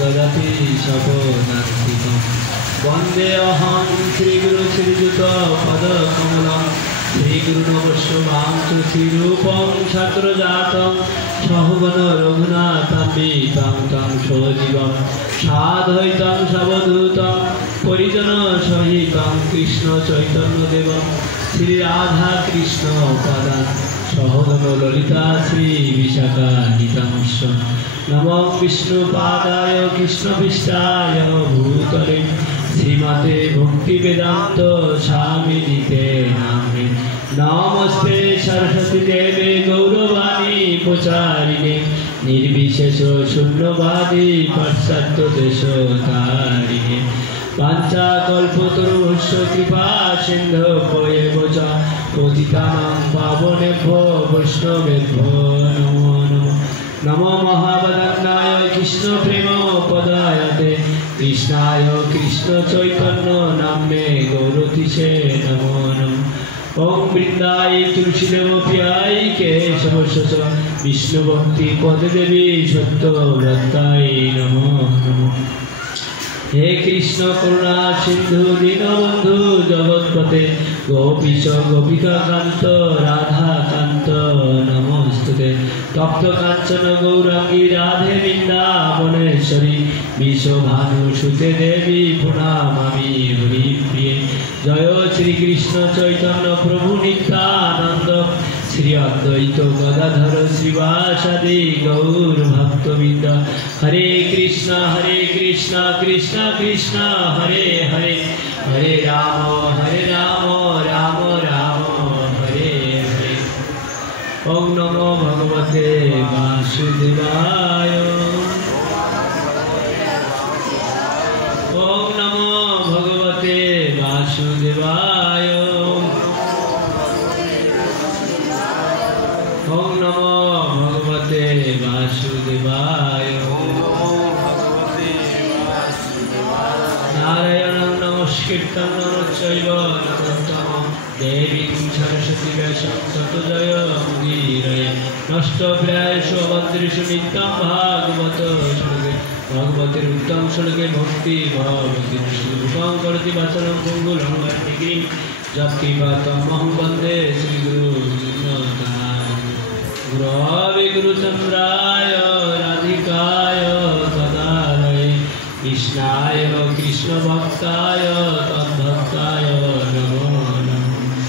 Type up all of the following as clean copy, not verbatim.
ददति सपदान्तिकम् वन्देऽहं श्रीगुरु श्रीयुतपदकमलं श्रीगुरुनवैष्णवां च श्रीरूपं छत्रजातं सहगण रघुनाथान्वितं तं सजीवं साद्वैतं सवधूतं परिजनसहितं कृष्ण चैतन्यदेवं श्रीराधा कृष्ण पदान् सहगण ललिता श्री विशाखान्वितंश्च नमो विष्णुपादाय कृष्णपृष्ठाय भूतले श्रीमते भक्तिवेदान्त स्वामिनिते नामे नमस्ते सरस्वती देवे गौरवाणी प्रचारिणे निर्विशेष शून्यवादी पाश्चात्य देशतारिणे पाञ्चाकल्पतरुश्च कृपा सिन्धुभ्येव च पतितानां पावनेभ्यो वैष्णवेभ्यो नमो नमः नमो महावदन्नाय कृष्ण प्रेम पदायते कृष्णाय कृष्ण चैतन्य नाम्ने गौरतिसे नमो नमः ओम वृंदाय तुलसीदेव प्रियाय केशवस्य विष्णुभक्ति पददेवी सत्यव्रताय नमो नमः हे कृष्ण करुणा सिंधु दीनबंधु जगत्पते गोपीश गोपिका कांत राधा कांत नमोस्तुते तप्त कांचन गौरांगी राधे वृंदावनेश्वरी विश्वभानुसुते देवी प्रणमामि हरिप्रिये जय श्री कृष्ण चैतन्य प्रभु नित्यानंद श्री अद्वैत गदाधर श्रीवासादि गौर भक्तवृंद हरे कृष्ण कृष्ण कृष्ण हरे हरे हरे राम राम राम हरे हरे ओम नमो भगवते वासुदेवाय ओम नमो भगवते वासुदेवाय ओम नमो भगवते वासुदेवाय नारायणं नमस्कृतं नमश्चैव नरोत्तमं देवीं सरस्वतीं व्यासं ततो जयमुदीरये नष्टप्रायेषु अभद्रेषु नित्यं भागवत श्लोके भगवतेर उत्तम श्लोके भक्ति भवति श्रीरूपं करोति वाचनं मङ्गलं वार्तिकीं जप्तिपातमहं वन्दे श्रीगुरुं गुरवे गुरुचन्द्राय राधिकाय तदालये कृष्णाय कृष्णभक्ताय तद्भक्ताय नमो नमः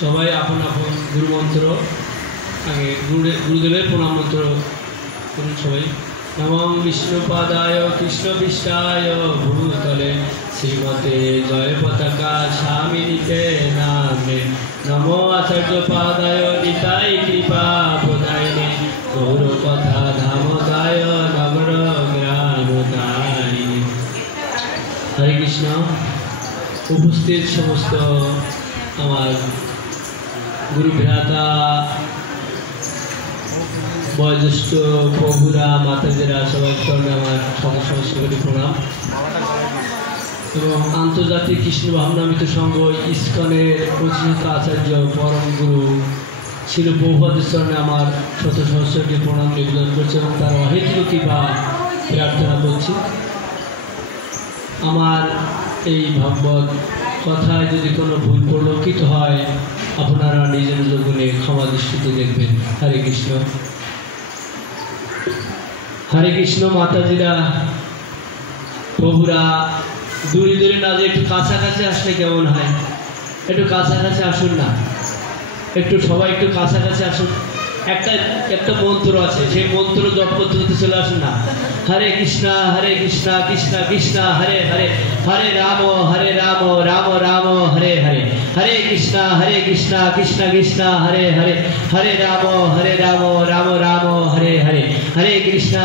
सबाई आपन आपन गुरुमंत्र आगे गुरुदेवेर प्रणाम मंत्र करुन सबाई नमो विष्णुपादाय कृष्णपृष्ठाय भूतले श्रीमते जय पताका स्वामिनिते नामे नमो आचार्यपादाय निताय कृपा प्रदायिने गौरकथा धामदाय नगर ग्रामदायिने हरे कृष्ण उपस्थित समस्त आमार गुरु भ्राता বয়োজ্যেষ্ঠ প্রভুরা মাতাজিরা সবাই চরণে আমার সমস্ত প্রণাম এবং আন্তর্জাতিক কৃষ্ণ ভাবনামিত সংঘ ইস্কনের প্রতিষ্ঠিত আচার্য পরম গুরু শিল প্রভুপাদের চরণে আমার শত সহস্রটি প্রণাম নিবেদন করছি এবং তার অহেতুক কৃপা প্রার্থনা করছি। আমার এই ভাগবত কথায় যদি কোনো ভুল পরিলক্ষিত হয় আপনারা নিজ নিজ গুণে ক্ষমা দৃষ্টিতে দেখবেন। হরে কৃষ্ণ हरे कृष्ण माताजीरा प्रभुरा दूरे दूरे ना जो एक काछाकाछि आसले केमन है एकटु काछाकाछि आसुन ना एकटु सबाई एकटु काछाकाछि आसुन একটা মন্ত্র আছে সেই মন্ত্র জপ করতে করতে চলে আসুন না हरे कृष्णा कृष्णा कृष्णा हरे हरे हरे राम राम राम हरे हरे हरे कृष्णा कृष्णा कृष्णा हरे हरे हरे राम राम राम हरे हरे हरे कृष्णा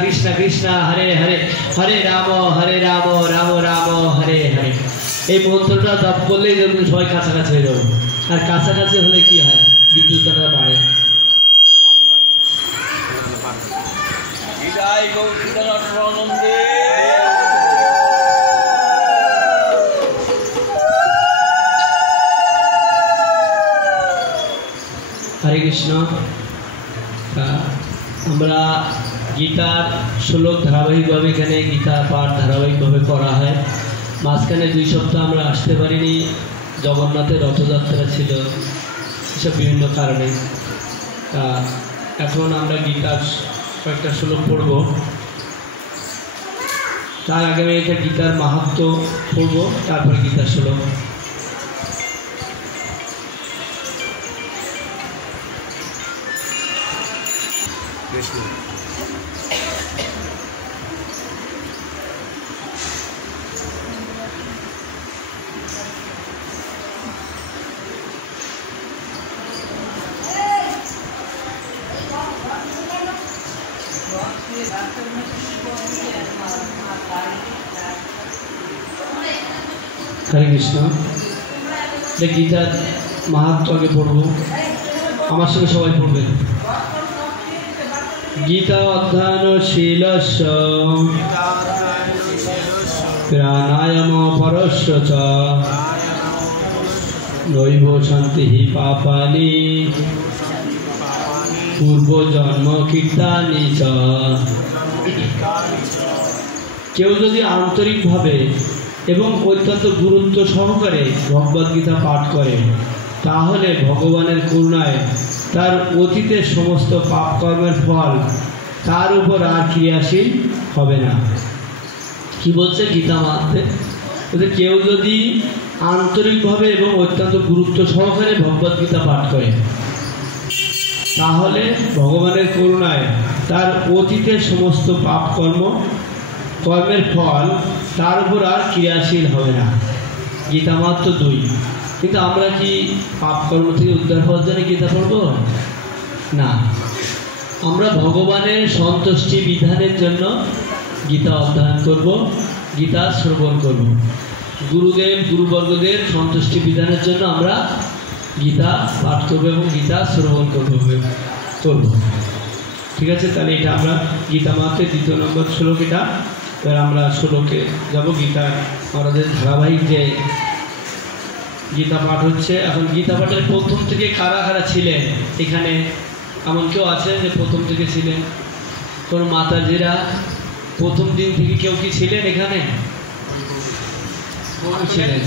कृष्णा कृष्णा हरे हरे हरे राम राम राम हरे हरे এই মন্ত্রটা জপ করলেই যেন সবাই কাছাকাছি হয়ে যাবো আর কাছাকাছি হলে কি হয় বিদ্যুৎটা বাড়ে। हरे कृष्ण আমরা গীতার শ্লোক ধারাবাহিকভাবে এখানে গীতা পাঠ ধারাবাহিকভাবে করা হয়। মাঝখানে 2 সপ্তাহ আমরা আসতে পারিনি, জগন্নাথের রথযাত্রা ছিল, এসব বিভিন্ন কারণে। এখন আমরা গীতার কয়েকটা শ্লোক পড়ব। তার আগে আমি এটা গীতার মাহাত্ম্য পড়ব, তারপরে গীতার শ্লোক। হরে কৃষ্ণ। গীতার মাহাত্ম্য আগে পড়ব, আমার সঙ্গে সবাই পড়বেন। গীতা অধ্যয়নশীলস্য প্রাণায়াম পরস্য চ নৈব শান্তি পাপানি পূর্বজন্ম কীর্তানি চ। কেউ যদি আন্তরিকভাবে এবং অত্যন্ত গুরুত্ব সহকারে ভগবদ্গীতা পাঠ করে, তাহলে ভগবানের করুণায় তার অতীতের সমস্ত পাপ কর্মের ফল তার উপর আর ক্রিয়াশীল হবে না। কি বলছে গীতা মাতে? কেউ যদি আন্তরিকভাবে এবং অত্যন্ত গুরুত্ব সহকারে ভগবদ্গীতা পাঠ করে, তাহলে ভগবানের করুণায় তার অতীতের সমস্ত পাপ কর্মের ফল তার উপর আর ক্রিয়াশীল হবে না। গীতা মাত্র 2। কিন্তু আমরা কি পাপ কর্ম থেকে উদ্ধার হওয়ার জন্য গীতা পড়ব? না, আমরা ভগবানের সন্তুষ্টি বিধানের জন্য গীতা অধ্যয়ন করব, গীতা শ্রবণ করব। গুরুবর্গদের সন্তুষ্টি বিধানের জন্য আমরা গীতা পাঠ করব এবং গীতা শ্রবণ করব। ঠিক আছে, তাহলে এটা আমরা গীতা মাত্র 2 নম্বর শ্লোক। এটা এবার আমরা শ্লোকে যাব। গীতার আমাদের ধারাবাহিক যে গীতা পাঠ হচ্ছে, এখন গীতা পাঠের প্রথম থেকে কারা কারা ছিলেন এখানে? এমন কেউ আছেন যে প্রথম থেকে ছিলেন? কোন মাতাজিরা প্রথম দিন থেকে কেউ কি ছিলেন এখানে? ছিলেন।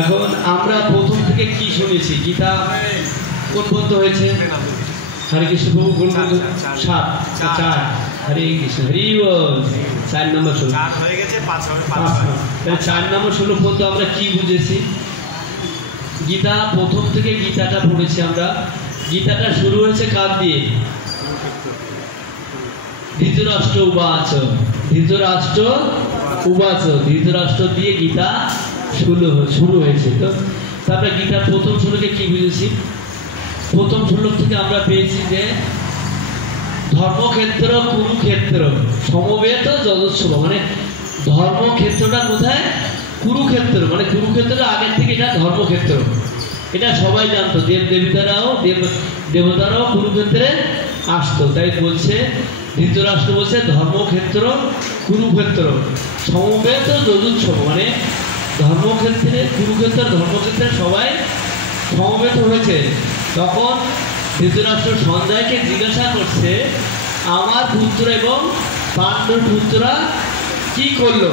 এখন আমরা প্রথম থেকে কি শুনেছি? গীতা কোন পর্যন্ত হয়েছে? হরে কৃষ্ণ প্রভু কোন পর্যন্ত? 7, 4। হরে কৃষ্ণ, হরি বল। 4 নম্বর শ্লোক হয়ে গেছে, 5 তাহলে 4 নম্বর শ্লোক পর্যন্ত আমরা কি বুঝেছি? গীতা প্রথম থেকে গীতাটা পড়েছি আমরা। গীতাটা শুরু হয়েছে কার দিয়ে? ধৃতরাষ্ট্র উবাচ। ধৃতরাষ্ট্র দিয়ে গীতা শুরু হয়েছে। তো তারপরে গীতার প্রথম শ্লোকে কি বুঝেছি? প্রথম শ্লোক থেকে আমরা পেয়েছি যে ধর্মক্ষেত্র কুরুক্ষেত্র সমবেত যজস্ব। মানে ধর্মক্ষেত্রটা কোথায়? কুরুক্ষেত্র। মানে কুরুক্ষেত্রটা আগের থেকে এটা ধর্মক্ষেত্র, এটা সবাই জানতো। দেবতারাও কুরুক্ষেত্রে আসতো। তাই বলছে ধৃতরাষ্ট্র বলছে ধর্মক্ষেত্র কুরুক্ষেত্র সমবেত যজুৎসব। মানে ধর্মক্ষেত্রে কুরুক্ষেত্রের ধর্মক্ষেত্রে সবাই সমবেত হয়েছে। তখন ধৃতরাষ্ট্র সঞ্জয়কে জিজ্ঞাসা করছে, আমার পুত্র এবং পাণ্ডব পুত্ররা কি করলো?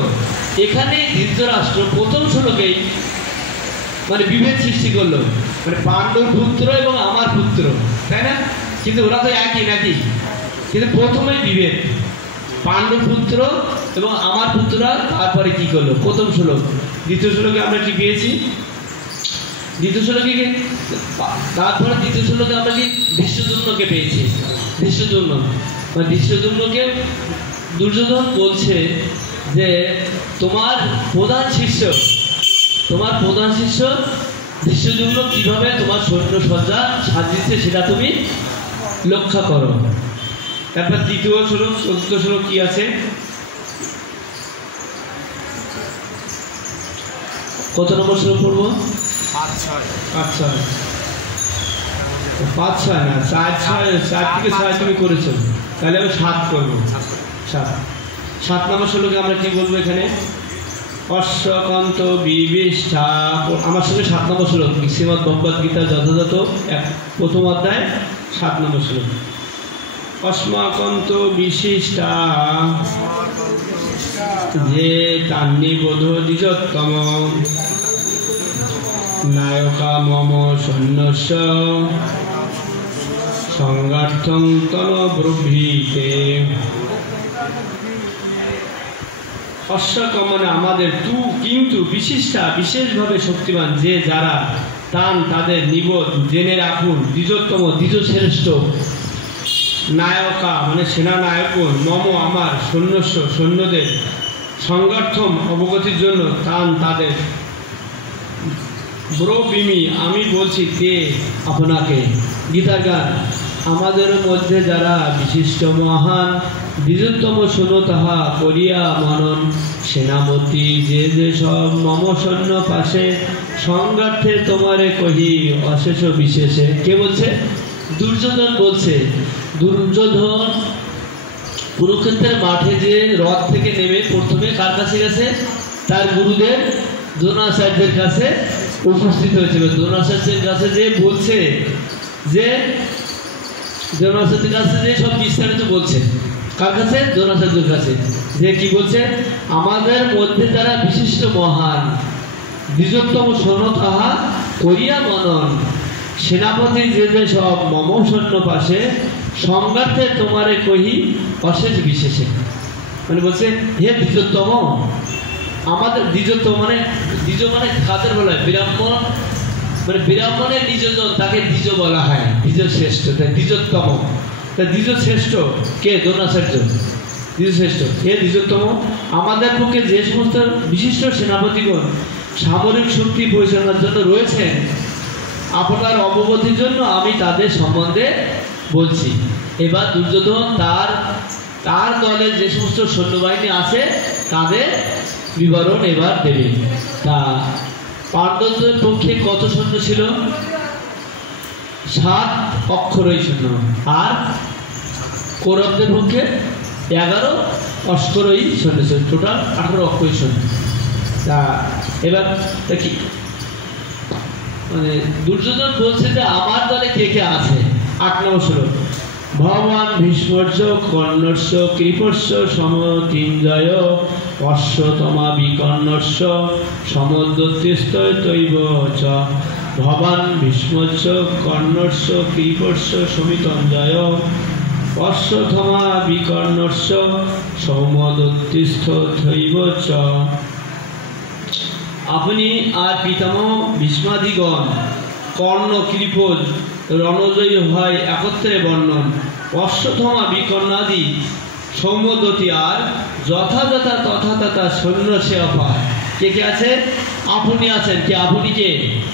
এখানে ধৃতরাষ্ট্র প্রথম শ্লোকেই মানে বিভেদ সৃষ্টি করলো, মানে পাণ্ডব পুত্র এবং আমার পুত্র, তাই না? কিন্তু ওরা তো একই নাকি? কিন্তু প্রথমেই বিভেদ, পাণ্ডব পুত্র এবং আমার পুত্ররা। তারপরে কি করলো? প্রথম শ্লোক। দ্বিতীয় শ্লোকে আমরা কি পেয়েছি? দ্বিতীয় শ্লোকে তারপরে দ্বিতীয় শ্লোকে আমরা কি ধৃষ্টদ্যুম্নকে পেয়েছি। ধৃষ্টদ্যুম্নকে দুর্যোধন বলছে যে তোমার প্রধান শিষ্য ধৃষ্টদ্যুম্ন কিভাবে তোমার সৈন্য সজ্জা সাজিয়েছে সেটা তুমি লক্ষ্য করো। তারপর তৃতীয় শ্লোক, চতুর্থ শ্লোক কি আছে? কত নম্বর শ্লোক পড়বো? 5, 6 না, 4 থেকে 6 তুমি করেছো, তাহলে আমি 7 করবো। 7 নম্বর শ্লোকে আমরা কি বলবো? এখানে অশ্বকন্ত বিবিষ্ঠা। আমার সঙ্গে 7 নম্বর শ্লোক, শ্রীমদ্ ভগবদ্গীতা যথাযথ প্রথম অধ্যায় 7 নম্বর শ্লোক। अस्माकं तो विशिष्टा जे तान्निबोधो द्विजोत्तम नायका मम सन्न्यस्य संगार्थं तनब्रुवीते। অশ্বক মানে আমাদের তু কিন্তু বিশিষ্টা বিশেষভাবে শক্তিমান যে যারা তান তাদের নিবোধ জেনে রাখুন দ্বিজোত্তম দ্বিজশ্রেষ্ঠ নায়কা মানে সেনানায়কগণ মম আমার সৈন্যস্য সৈন্যদের সংগঠন অবগতির জন্য তান তাদের ব্রবিমি আমি বলছি তে আপনাকে। গীতার গান আমাদের মধ্যে যারা বিশিষ্ট মহান দ্বিজোত্তম শোনো তাহা করিয়া মনন সেনাপতি যে যে সব মম সৈন্য পাশে সংঘার্থে তোমারে কহি অশেষ বিশেষে। কে বলছে? দুর্যোধন বলছে। দুর্যোধন কুরুক্ষেত্রের মাঠে যে রথ থেকে নেমে প্রথমে কার কাছে গেছে? তার গুরুদেব দ্রোণাচার্যের কাছে উপস্থিত হয়েছিল। দ্রোণাচার্যের কাছে যে বলছে যে দ্রোণাচার্যের কাছে যে সব বিস্তারিত বলছে। কার কাছে? দ্রোণাচার্যের কাছে। যে কি বলছে? আমাদের মধ্যে যারা বিশিষ্ট মহান দ্বিজোত্তম শোনো তাহা করিয়া মনন সেনাপতি যে যে সব মম সৈন্য পাশে সংঘার্থে তোমারে কহি অশেষ বিশেষে। মানে বলছে হে দ্বিজোত্তম আমাদের দ্বিজোত্তম মানে দ্বিজ মানে কাদের বলা হয়? ব্রাহ্মণ মানে ব্রাহ্মণের দ্বিজজন তাকে দ্বিজ বলা হয়। দ্বিজ শ্রেষ্ঠ তাই দ্বিজোত্তম। তা দ্বিজ শ্রেষ্ঠ কে? দ্রোণাচার্য দ্বিজ শ্রেষ্ঠ। হে দ্বিজোত্তম আমাদের পক্ষে যে সমস্ত বিশিষ্ট সেনাপতিগণ সামরিক শক্তি পরিচালনার জন্য রয়েছেন আপনার অবগতির জন্য আমি তাদের সম্বন্ধে বলছি। এবার দুর্যোধন তার দলের যে সমস্ত সৈন্যবাহিনী আছে তাদের বিবরণ এবার দেবে। তা পাণ্ডবদের পক্ষে কত সৈন্য ছিল? 7 অক্ষরই সৈন্য। আর কৌরবদের পক্ষে 11 অক্ষরই সৈন্য ছিল। টোটাল 18 অক্ষরই সৈন্য। তা এবার দেখি মানে দুর্যোধন বলছে যে আমার দলে কে কে আছে। 8 নম্বর শ্লোক ভগবান ভীষ্মর্য কর্ণস্য কৃপস্য সমতিঞ্জয় অশ্বতমা বিকর্ণস্য সমুদ্রতিস্তয় তৈব চ ভবান ভীষ্মস্য কর্ণস্য কৃপস্য সমিতঞ্জয় অশ্বতমা বিকর্ণস্য সমুদ্রতিস্থ তৈব চ। আপনি আর পিতামহ ভীষ্মাদিগণ কর্ণ কৃপ রণজয়ী হয় একত্রে বর্ণন অশ্বত্থমা বিকর্ণাদি সৌম্যদতি আর যথাযথা তথাতথা সৈন্য সে অপায়। কে কে আছে? আপনি আছেন। কে? আপনি কে?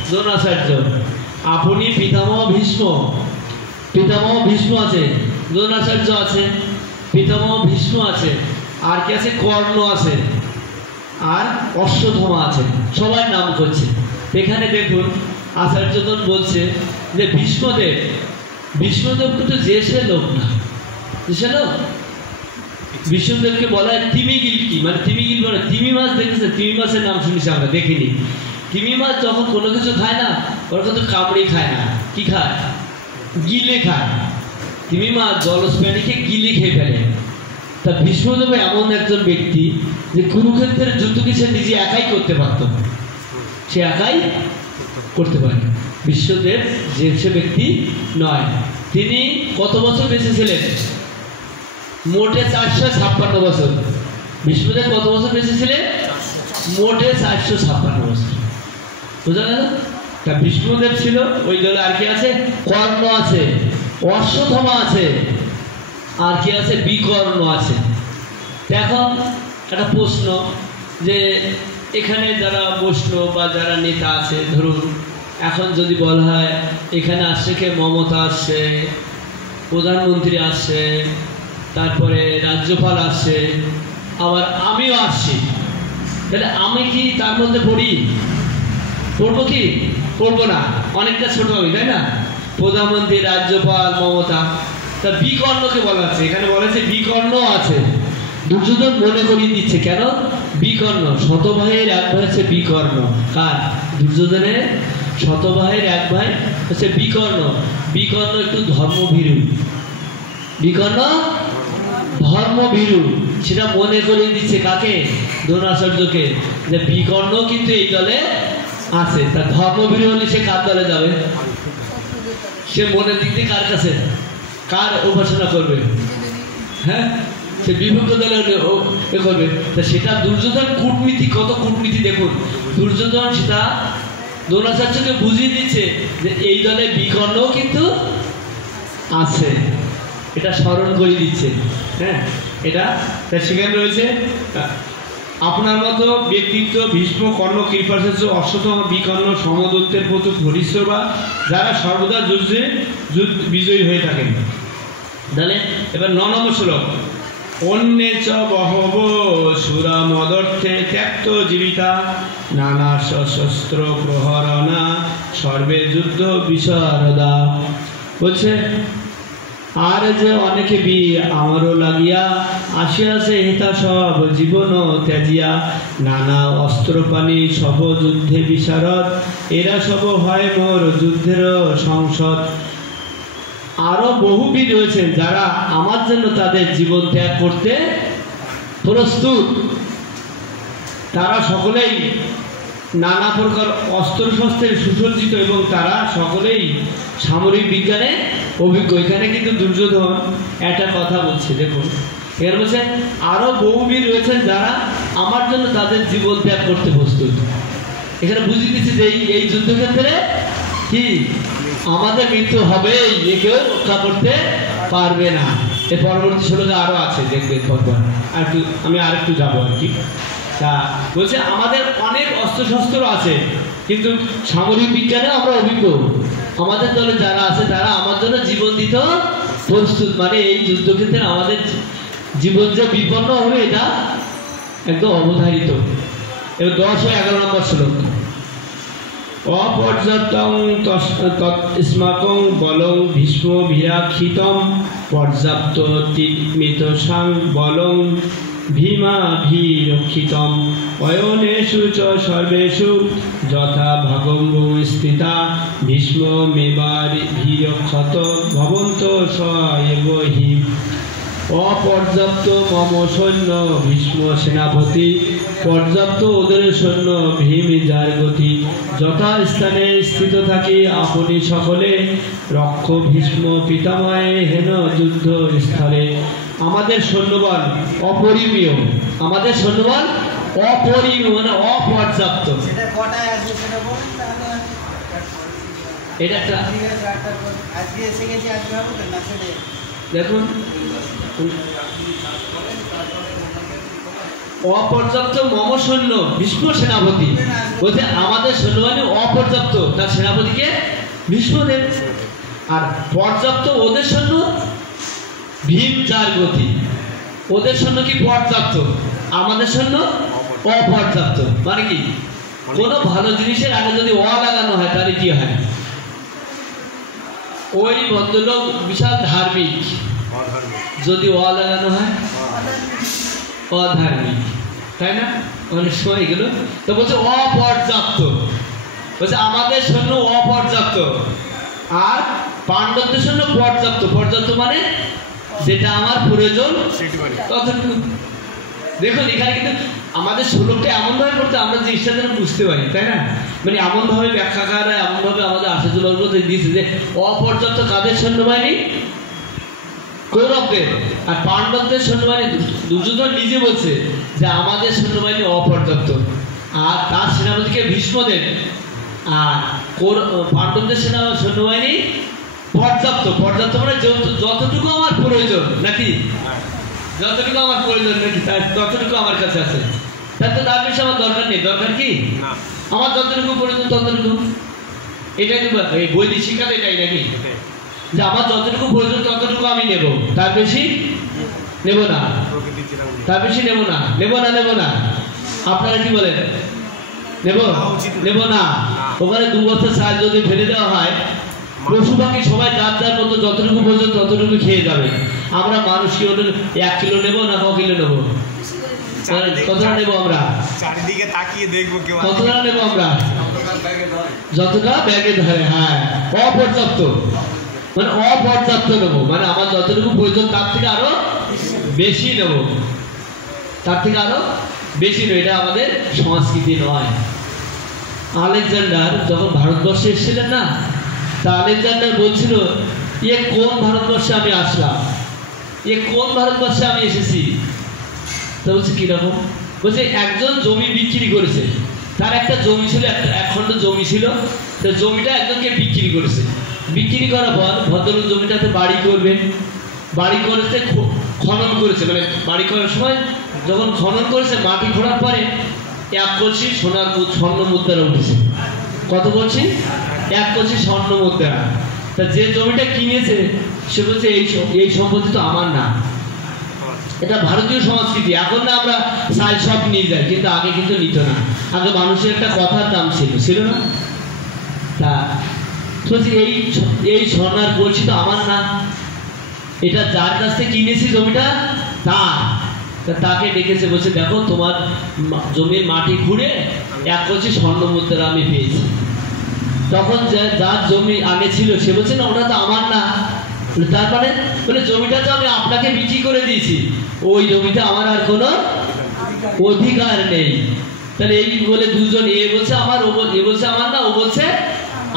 দ্রোণাচার্য। আপনি পিতামহ ভীষ্ম। পিতামহ ভীষ্ম আছে। দ্রোণাচার্য আছে। পিতামহ ভীষ্ম আছে। আর কে আছে? কর্ণ আছে। আর অশ্বত্থমা আছে। সবার নাম করছে। এখানে দেখুন আচার্যগণ বলছে যে ভীষ্মদেব কিন্তু যে সে লোক না। যে সে লোক ভীষ্মদেবকে বলা হয় তিমিগিলকি মানে তিমিগিল মানে তিমি মাছ দেখেছে? তিমি মাছের নাম শুনেছি আমরা, দেখিনি। তিমি মাছ যখন কোনো কিছু খায় না ওরা কিন্তু কামড়ে খায় না। কি খায়? গিলে খায়। তিমি মাছ জলজ প্রাণীকে গিলে খেয়ে ফেলে। তা ভীষ্মদেব এমন একজন ব্যক্তি যে কুরুক্ষেত্রের যুদ্ধকে সে নিজে একাই করতে পারত। সে একাই করতে পারে। বিশ্বদেব যে সে ব্যক্তি নয়। তিনি কত বছর বেঁচে ছিলেন? মোটে 456 বছর। বিশ্বদেব কত বছর বেঁচে ছিলেন? মোটে 456 বছর। বুঝা গেল? তা বিষ্ণুদেব ছিল। ওই দলে আর কি আছে? কর্ণ আছে, অশ্বত্থমা আছে, আর কি আছে? বিকর্ণ আছে। এখন একটা প্রশ্ন যে এখানে যারা বৈষ্ণব বা যারা নেতা আছে, ধরুন এখন যদি বলা হয় এখানে আসছে কে? মমতা আসছে, প্রধানমন্ত্রী আসছে, তারপরে রাজ্যপাল আসছে, আবার আমিও আসছি, তাহলে আমি কি তার মধ্যে পড়ি? পড়বো কি? পড়বো না। অনেকটা ছোট হবে, তাই না? প্রধানমন্ত্রী, রাজ্যপাল, মমতা। তা বিকর্ণকে বলা আছে। এখানে বলা আছে বিকর্ণ আছে। দুর্যোধন মনে করিয়ে দিচ্ছে কেন? বিকর্ণ শতভাইয়ের এক ভাই হচ্ছে বিকর্ণ। কার? দুর্যোধনের শতভাইয়ের এক ভাই হচ্ছে বিকর্ণ। বিকর্ণ একটু ধর্মভীরু। বিকর্ণ ধর্মভীরু, সেটা মনে করে দিচ্ছে কাকে? দ্রোণাচার্যকে, যে বিকর্ণ কিন্তু এই দলে আছে। তা ধর্মভীরু হলে সে কার দলে যাবে? সে মনের দিক দিয়ে কার কাছে, কার উপাসনা করবে? হ্যাঁ, সে বিভক্ত দলে করবে। তা সেটা দুর্যোধন কূটনীতি, কত কূটনীতি দেখুন। দুর্যোধন সেটা দ্রোণাচার্যকে বুঝিয়ে দিচ্ছে যে এই দলে বিকর্ণও কিন্তু আছে, এটা স্মরণ করে দিচ্ছে। হ্যাঁ, এটা সেখানে রয়েছে আপনার মতো ব্যক্তিত্ব ভীষ্ম, কর্ণ, কৃপাচার্য, অশ্বত্থামা, বিকর্ণ, সমদত্তের প্রতি হরিশ্চর্যা, যারা সর্বদা যুদ্ধে বিজয়ী হয়ে থাকেন। তাহলে এবার 9 নম্বর শ্লোক। অন্যে চ বহব সুরা মদর্থে ত্যক্ত জীবিতা, নানা সশস্ত্র প্রহরণা, সর্বে যুদ্ধ বিশারদা। বলছে আর যে অনেকে বীর আমারও লাগিয়া, আসিয়াছে হেতা সব জীবন ত্যাজিয়া, নানা অস্ত্রপানি সব যুদ্ধে বিশারদ, এরা সব হয় মোর যুদ্ধের সংসদ। আরো বহু বীর রয়েছেন যারা আমার জন্য তাদের জীবন ত্যাগ করতে প্রস্তুত। তারা সকলেই নানা প্রকার অস্ত্রশস্ত্রের সুসজ্জিত এবং তারা সকলেই সামরিক বিজ্ঞানে অভিজ্ঞ। এখানে কিন্তু দুর্যোধন একটা কথা বলছে, দেখুন এখানে বলছে আরো বহু বীর রয়েছেন যারা আমার জন্য তাদের জীবন ত্যাগ করতে প্রস্তুত। এখানে বুঝিয়ে দিচ্ছে যে এই যুদ্ধক্ষেত্রে কি আমাদের মৃত্যু হবেই, এ কেউ রক্ষা করতে পারবে না। এর পরবর্তী শ্লোকে আরো আছে, দেখবেন পরপর। আর একটু আমি আরেকটু যাবো আর কি। তা বলছে আমাদের অনেক অস্ত্রশস্ত্র আছে, কিন্তু সামরিক বিজ্ঞানে আমরা অভিজ্ঞ। আমাদের দলে যারা আছে তারা আমার জন্য জীবন দিতে প্রস্তুত। মানে এই যুদ্ধক্ষেত্রে আমাদের জীবন যে বিপন্ন হবে এটা একদম অবধারিত। এবার 10 ও 11 নম্বর শ্লোক। অপর্যাপ্তং তস্মাকং বলং ভীষ্ম ভিরাক্ষিতম, পর্যাপ্ত তিমিতসাং বলং ভীমাভিরক্ষিতম, অয়নেষু চ সর্বেষু যথা ভাগম্ব স্থিতা, ভীষ্ম মেবাভিরক্ষত ভবন্ত স এব হি। অপর্যাপ্ত মম সৈন্য ভীষ্ম সেনাপতি, পর্যাপ্ত ওদের সৈন্য ভীম যার গতি, যথাস্থানে স্থিত থাকি আপনি সকলে, রক্ষ ভীষ্ম পিতামহে হেন যুদ্ধ স্থলে। আমাদের সৈন্যবল অপরিমেয়, আমাদের সৈন্যবল অপরিমেয় মানে অপর্যাপ্ত। এটা একটা দেখুন অপর্যাপ্ত মম সৈন্য ভীষ্ম সেনাপতি, বলছে আমাদের সৈন্যবাহিনী অপর্যাপ্ত, তার সেনাপতিকে ভীষ্মদেব। আর পর্যাপ্ত ওদের সৈন্য ভীম যার গতি। ওদের সৈন্য কি পর্যাপ্ত, আমাদের সৈন্য অপর্যাপ্ত। মানে কি কোনো ভালো জিনিসের আগে যদি অ লাগানো হয় তাহলে কি হয়? ওই ভদ্রলোক বিশাল ধার্মিক, যদি অ লাগানো হয় অধার্মিক, তাই না? অনেক সময় এগুলো তো বলছে অপর্যাপ্ত, বলছে আমাদের সৈন্য অপর্যাপ্ত আর পাণ্ডবদের সৈন্য পর্যাপ্ত। পর্যাপ্ত মানে যেটা আমার প্রয়োজন ততটুকু। দেখুন এখানে কিন্তু আমাদের শ্লোকটা এমনভাবে পড়তে আমরা জিনিসটা যেন বুঝতে পারি, তাই না? মানে এমনভাবে ব্যাখ্যাকাররা এমনভাবে আমাদের আচার্য দিয়েছে যে অপর্যাপ্ত কাদের সৈন্যবাহিনী? কৌরবদের। আর পাণ্ডবদের সৈন্যবাহিনী দুর্যোধন নিজে বলছে যে আমাদের সৈন্যবাহিনী অপর্যাপ্ত, আর তার সেনাপতিকে ভীষ্মদেব। আর পাণ্ডবদের সৈন্যবাহিনী পর্যাপ্ত। পর্যাপ্ত মানে যতটুকু আমার প্রয়োজন, নাকি যতটুকু আমার প্রয়োজন নাকি ততটুকু আমার কাছে আছে, তার তো তার বেশি আমার দরকার নেই। দরকার কি? আমার যতটুকু প্রয়োজন ততটুকু। এটাই তো এই বৈদিক শিক্ষাটা এটাই নাকি, যে আমার যতটুকু প্রয়োজন ততটুকু আমি নেব, তার বেশি নেব না, তার বেশি নেব না, নেব না, নেব না। আপনারা কি বলেন? নেব নেব না। ওখানে 2 বছর চাল যদি ফেলে দেওয়া হয়, পশু পাখি সবাই যার যার মতো যতটুকু প্রয়োজন ততটুকু খেয়ে যাবে। আমরা মানুষ কি 1 কিলো নেব না 9 কিলো নেব? কতটা নেব আমরা? চারিদিকে তাকিয়ে দেখবো কতটা নেব আমরা? যতটা ব্যাগে ধরে। হ্যাঁ, অপর্যাপ্ত। মানে অপর্যাপ্ত নেবো, মানে আমার যতটুকু প্রয়োজন তার থেকে আরো বেশি নেব, তার থেকে আরো বেশি নেব। এটা আমাদের সংস্কৃতি নয়। আলেকজান্ডার যখন ভারতবর্ষে এসেছিলেন না, তা আলেকজান্ডার বলছিল, এ কোন ভারতবর্ষে আমি আসলাম, এ কোন ভারতবর্ষে আমি এসেছি। তো বলছে কিরকম, বলছে একজন জমি বিক্রি করেছে, তার একটা জমি ছিল, এক খণ্ড জমি ছিল, তো জমিটা একজনকে বিক্রি করেছে। বিক্রি করার পর ভদ্রলোক জমিটাতে বাড়ি করবে, বাড়ি করতে খনন করেছে, মানে বাড়ি করার সময় যখন খনন করেছে, মাটি খোঁড়ার পরে 1 কলসি স্বর্ণ মুদ্রা উঠেছে। কত বলছি? 1 কলসি স্বর্ণ মুদ্রা। তা যে জমিটা কিনেছে সে বলছে এই সম্পত্তি তো আমার না। এটা ভারতীয় সংস্কৃতি। এখন না আমরা সাইজ সব নিয়ে যাই, কিন্তু আগে কিন্তু নিত না। আগে মানুষের একটা কথার দাম ছিল না। তা বলছি এই স্বর্ণার কলসি তো আমার না, এটা যার কাছ থেকে কিনেছি জমিটা তাকে ডেকেছে, বলছে দেখো তোমার জমির মাটি খুঁড়ে 1 কলসি স্বর্ণ মুদ্রা আমি পেয়েছি। তখন যার জমি আগে ছিল সে বলছে না, ওটা তো আমার না। তার মানে বলে জমিটা তো আমি আপনাকে বিক্রি করে দিয়েছি, ওই জমিটা আমার আর কোনো অধিকার নেই। তাহলে এই বলে দুজন, এ বলছে আমার, এ বলছে আমার না, ও বলছে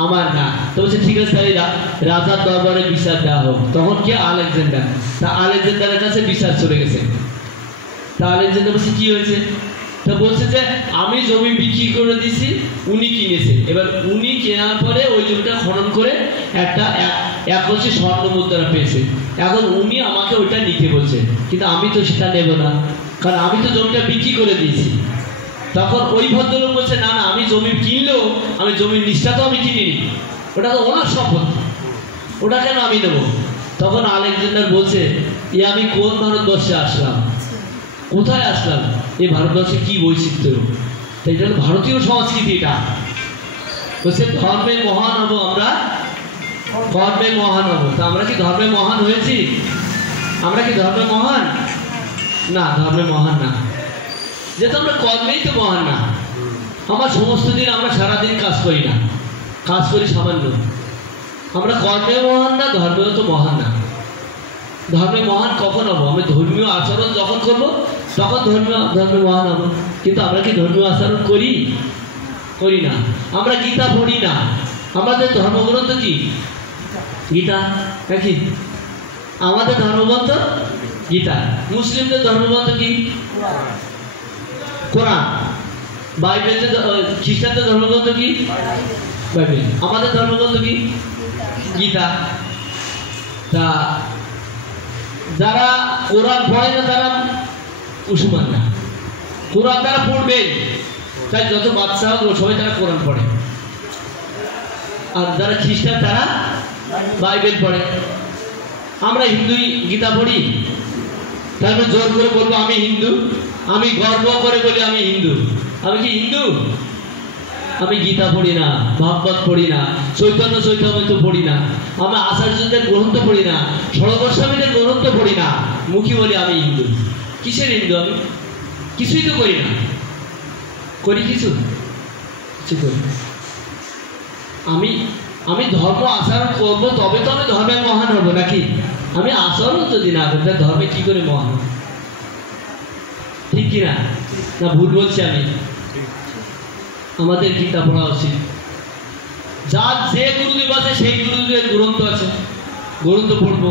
আমার না। তো বলছে ঠিক আছে, তাহলে রাজার দরবারে বিচার দেওয়া হোক। তখন কি আলেকজান্ডার, তা আলেকজান্ডারের কাছে বিচার চলে গেছে। তা আলেকজান্ডার বলছে কি হয়েছে, তা বলছে যে আমি জমি বিক্রি করে দিয়েছি, উনি কিনেছে। এবার উনি কেনার পরে ওই জমিটা খনন করে 1 কলসি স্বর্ণ মুদ্রা পেয়েছে। এখন উনি আমাকে ওইটা নিতে বলছে, কিন্তু আমি তো সেটা নেব না, কারণ আমি তো জমিটা বিক্রি করে দিয়েছি। তখন ওই ভদ্রলোক বলছে না না, আমি জমি কিনলেও আমি জমির নিষ্ঠা তো আমি কিনিনি, ওটা তো ওনার সম্পত্তি, ওটা কেন আমি নেব। তখন আলেকজান্ডার বলছে, আমি কোন ভারতবর্ষে আসলাম, কোথায় আসলাম, এই ভারতবর্ষে কি বৈচিত্র্য। তাই এটা হলো ভারতীয় সংস্কৃতি। এটা বলছে ধর্মে মহান হবো আমরা, কর্মে মহান হবো। তা আমরা কি ধর্মে মহান হয়েছি? আমরা কি ধর্মে মহান? না, ধর্মে মহান না, যেহেতু আমরা কর্মেই তো মহান না। আমার সমস্ত দিন আমরা সারাদিন কাজ করি না, কাজ করি সামান্য। আমরা কর্মেও মহান না, ধর্মেও তো মহান না। ধর্মে মহান কখন হবো? আমি ধর্মীয় আচরণ যখন করবো তখন ধর্মে মহান হবো। কিন্তু আমরা কি ধর্মীয় আচরণ করি না। আমরা গীতা পড়ি না। আমাদের ধর্মগ্রন্থ কি? গীতা নাকি? আমাদের ধর্মগ্রন্থ গীতা। মুসলিমদের ধর্মগ্রন্থ কি? কোরআন। বাইবেল। খ্রিস্টানদের ধর্মগ্রন্থ কি? বাইবেল। আমাদের ধর্মগ্রন্থ কি? গীতা। তা যারা কোরআন পড়ে না তারা মুসলমান না। কোরআন তারা পড়বে, তাই যত বাচ্চা হোক সবাই তারা কোরআন পড়ে। আর যারা খ্রিস্টান তারা বাইবেল পড়ে। আমরা হিন্দুই গীতা পড়ি, তারপরে জোর করে বলবো আমি হিন্দু, আমি গর্ব করে বলি আমি হিন্দু। আমি কি হিন্দু? আমি গীতা পড়ি না, ভাগবত পড়ি না, চৈতন্য চৈতন্য পড়ি না, আমরা আচার্যদের গ্রন্থ পড়ি না, ষড়গোস্বামীদের গ্রন্থ পড়ি না, মুখী বলি আমি হিন্দু। কিসের হিন্দু আমি? কিছুই তো করি না। করি কিছু করি না। আমি ধর্ম আচরণ করবো তবে তো আমি ধর্মের মহান হবো নাকি? আমি আচরণ যদি না করি তাহলে ধর্মে কি করে মহান হবো? ঠিক কিনা? না ভুল বলছি আমি? আমাদের গীতা পড়া উচিত। যার যে গুরুদেব আছে সেই গুরুদেবের গ্রন্থ আছে, গ্রন্থ পড়বো,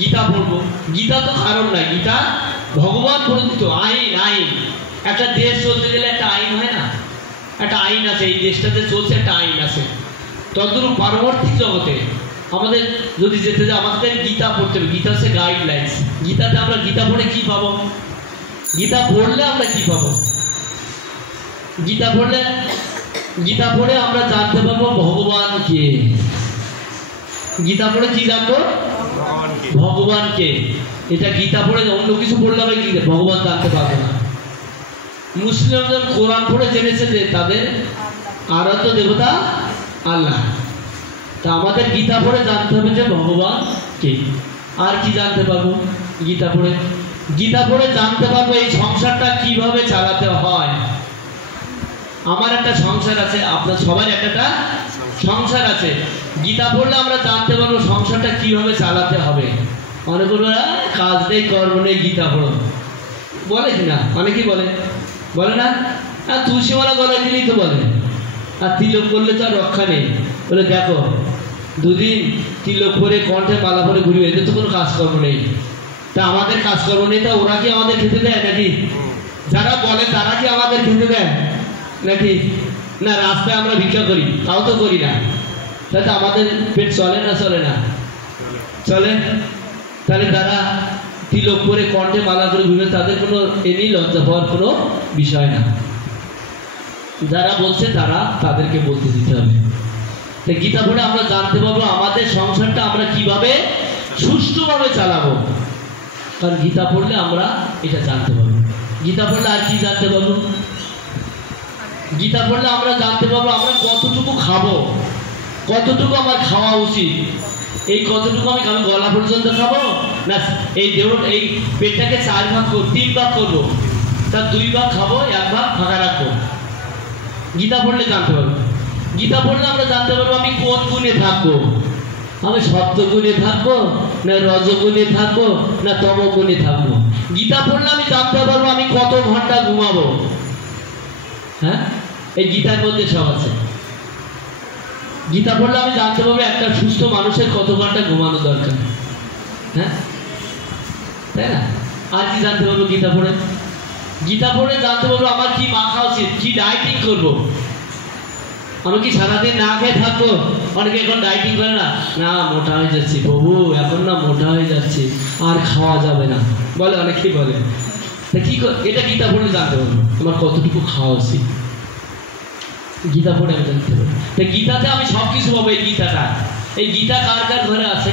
গীতা পড়বো। গীতা তো কারণ না, গীতা ভগবান প্রণীত আইন। একটা দেশ চলতে গেলে একটা আইন হয় না? একটা আইন আছে, এই দেশটাতে চলছে একটা আইন আছে। তদ্রূপ পারমার্থিক জগতে আমাদের যদি যেতে যায় আমাদের গীতা পড়তে হবে। গীতা হচ্ছে গাইডলাইন্স। গীতাতে আমরা গীতা পড়ে কি পাবো? গীতা পড়লে আমরা কি পাবো? গীতা পড়ে আমরা জানতে পারবো ভগবানকে। গীতা পড়ে কি জানবো? ভগবানকে। এটা গীতা পড়ে, অন্য কিছু পড়লে আমরা কি ভগবান জানতে পারবো না। মুসলিমদের কোরআন পড়ে জেনেছে যে তাদের আরাধ্য দেবতা আল্লাহ। তা আমাদের গীতা পড়ে জানতে হবে যে ভগবান কে। আর কি জানতে পারবো? গীতা পড়ে জানতে পারবো এই সংসারটা কিভাবে চালাতে হয়। আমার একটা সংসার আছে, আপনার সবার একটা সংসার আছে। গীতা পড়লে আমরা জানতে পারবো সংসারটা কিভাবে চালাতে হবে। অনেক কাজ নেই কর্ম নেই গীতা পড়ো বলে কিনা, অনেকেই বলে, বলে না? আর তুলসীমালা গলায় দিলেই তো বলে, আর তিলক করলে তো আর রক্ষা নেই। বলে দেখো দুদিন তিলক করে কণ্ঠে মালা পরে ঘুরবে, এদের তো কোনো কাজকর্ম নেই। তা আমাদের কাজকর্ম নেই, তা ওরা কি আমাদের খেতে দেয় নাকি? যারা বলে তারা কি আমাদের খেতে দেয় নাকি? না, রাস্তায় আমরা ভিক্ষা করি, তাও তো করি না। তাহলে আমাদের পেট চলে না? চলে না? চলে। তাহলে তারা তিলক করে কণ্ঠে মালা করে ঘুরবে, তাদের কোনো এমনি লজ্জা পাওয়ার কোনো বিষয় না। যারা বলছে তারা তাদেরকে বলতে দিতে হবে। তাই গীতা পড়ে আমরা জানতে পারবো আমাদের সংসারটা আমরা কিভাবে সুষ্ঠুভাবে চালাবো। কারণ গীতা পড়লে আমরা এটা জানতে পারবো। গীতা পড়লে আর কি জানতে পারবো? গীতা পড়লে আমরা জানতে পারবো আমরা কতটুকু খাবো, কতটুকু আমার খাওয়া উচিত। এই কতটুকু আমি গলা পর্যন্ত খাবো, না এই দেহ এই পেটটাকে 4 ভাগ 3 ভাগ করবো, তার 2 ভাগ খাবো, 1 ভাগ ফাঁকা রাখবো। গীতা পড়লে জানতে পারবো। গীতা পড়লে আমরা জানতে পারবো আমি কোন গুণে থাকবো। আমি সপ্ত গুণে থাকবো, না রজগুণে থাকবো, না তম গুণে থাকবো। গীতা পড়লে আমি জানতে পারবো আমি কত ঘন্টা ঘুমাবো। হ্যাঁ, এই গীতার মধ্যে সব আছে। গীতা পড়লে আমি জানতে পারবো একটা সুস্থ মানুষের কত ঘন্টা ঘুমানো দরকার। হ্যাঁ, তাই না? আর কি জানতে পারবো গীতা পড়ে? গীতা পড়ে জানতে পারবো আমার কি মাখা উচিত, কি ডায়েটিং করবো। আমি কি সারাদিন না খেয়ে থাকবো? অনেকে এখন ডায়েটিং করে না, না মোটা হয়ে যাচ্ছি প্রভু, এখন না মোটা হয়ে যাচ্ছে, আর খাওয়া যাবে না বলে, অনেকেই বলে। তা কি এটা গীতা পড়লে জানতে পারবো তোমার কতটুকু খাওয়া উচিত। গীতা পড়ে আমি জানতে পারবো। তা গীতাতে আমি সব কিছু পাবো। এই গীতাটা, এই গীতা কার কার ঘরে আছে?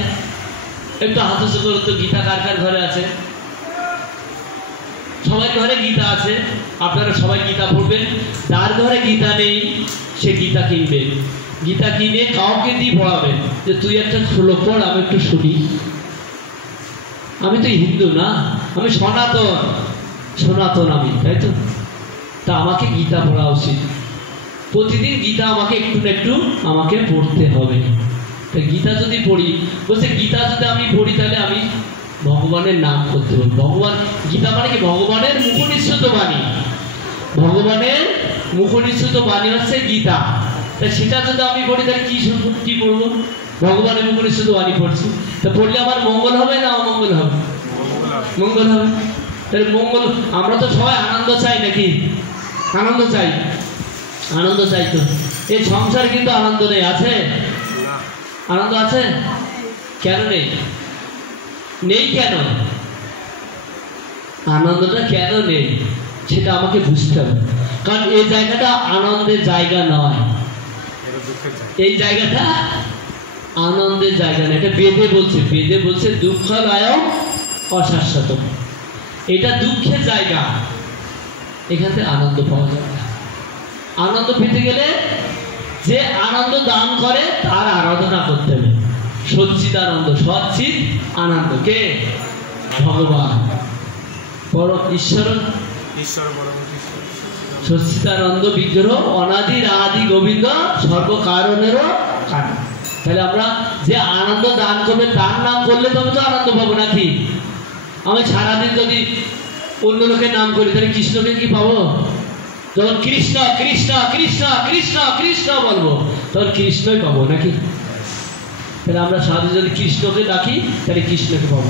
একটু হাত উঁচু করো তো, গীতা কার কার ঘরে আছে? সবার ঘরে গীতা আছে। আপনারা সবাই গীতা পড়বেন। যার ঘরে গীতা নেই সে গীতা কিনবে, গীতা কিনে কাউকে দিয়ে পড়াবেন যে তুই একটা শ্লোক পড়, আমি একটু শুনি। আমি তো হিন্দু না, আমি সনাতন, সনাতন আমি, তাই তো? তা আমাকে গীতা পড়া উচিত। প্রতিদিন গীতা আমাকে একটু না একটু আমাকে পড়তে হবে। তা গীতা যদি পড়ি, বলছে গীতা যদি আমি পড়ি তাহলে আমি ভগবানের নাম করতে হবে। ভগবান, গীতা মানে কি? ভগবানের মুখনিসৃত বাণী। ভগবানের মুখনিসৃত বাণী হচ্ছে গীতা। তা সেটা যদি আমি পড়ি তাহলে কি পড়বো? ভগবানের মুখনিসৃত বাণী পড়ছি, তা পড়লে আমার মঙ্গল হবে না অমঙ্গল হবে? মঙ্গল হবে। তাহলে মঙ্গল, আমরা তো সবাই আনন্দ চাই নাকি? আনন্দ চাই, আনন্দ চাই। তো এই সংসারে কিন্তু আনন্দ নেই, আছে? আনন্দ আছে? কেন নেই? নেই কেন? আনন্দটা কেন নেই সেটা আমাকে বুঝতে হবে। কারণ এই জায়গাটা আনন্দের জায়গা নয়, এই জায়গাটা আনন্দের জায়গা নয়। এটা বেদে বলছে, বেদে বলছে দুঃখালয় অশাশ্বত। এটা দুঃখের জায়গা, এখান থেকে আনন্দ পাওয়া যাবে না। আনন্দ পেতে গেলে যে আনন্দ দান করে তার আরাধনা করতে হবে। সচ্চিদানন্দ, সচ্চিদ আনন্দ কে? ভগবান, পরম ঈশ্বর, সচ্চিদানন্দ বিগ্রহ, অনাদির আদি গোবিন্দ, সর্বকারণেরও কারণ। তাহলে আমরা যে আনন্দ দান করবে তার নাম করলে তবে তো আনন্দ পাবো নাকি? আমি সারাদিন যদি অন্য লোকের নাম করি তাহলে কৃষ্ণকে কি পাবো? যখন কৃষ্ণ কৃষ্ণ কৃষ্ণ কৃষ্ণ কৃষ্ণ বলবো তখন কৃষ্ণই পাবো নাকি? তাহলে আমরা সারাদিন যদি কৃষ্ণকে ডাকি তাহলে কৃষ্ণকে পাবো।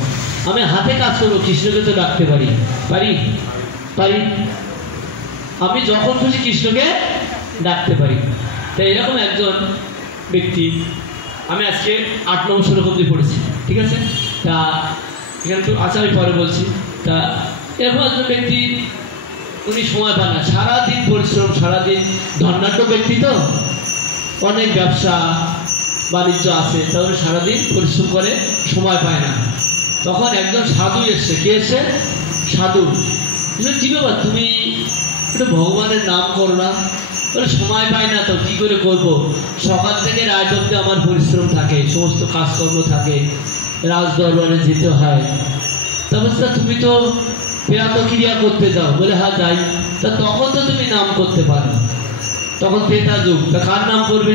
আমি হাতে কাজ করবো, কৃষ্ণকে তো ডাকতে পারি, পারি পারি আমি যখন খুশি কৃষ্ণকে ডাকতে পারি। তাই এরকম একজন ব্যক্তি, আমি আজকে 8 নম্বর শ্লোক অবধি পড়েছি, ঠিক আছে? তা এখানে তো আচ্ছা আমি পরে বলছি। তা এরকম একজন ব্যক্তি, উনি সময় পান না, সারাদিন পরিশ্রম, সারাদিন ধনাঢ্য ব্যক্তি, তো অনেক ব্যবসা বাণিজ্য আছে, তাহলে সারাদিন পরিশ্রম করে সময় পায় না। তখন একজন সাধু এসছে। কে এসছে? সাধু। কি ব্যাপার, তুমি একটু ভগবানের নাম করো না? বলে সময় পাই না তো কী করে করবো, সকাল থেকে রাত অবধি আমার পরিশ্রম থাকে, সমস্ত কাজকর্ম থাকে, রাজ দরবারে যেতে হয়। তারপর তুমি তো প্রাত ক্রিয়া করতে যাও। বলে হ্যাঁ যাই। তা তখন তো তুমি নাম করতে পারো, তখন ত্রেতা যুগ, তা কার নাম করবে?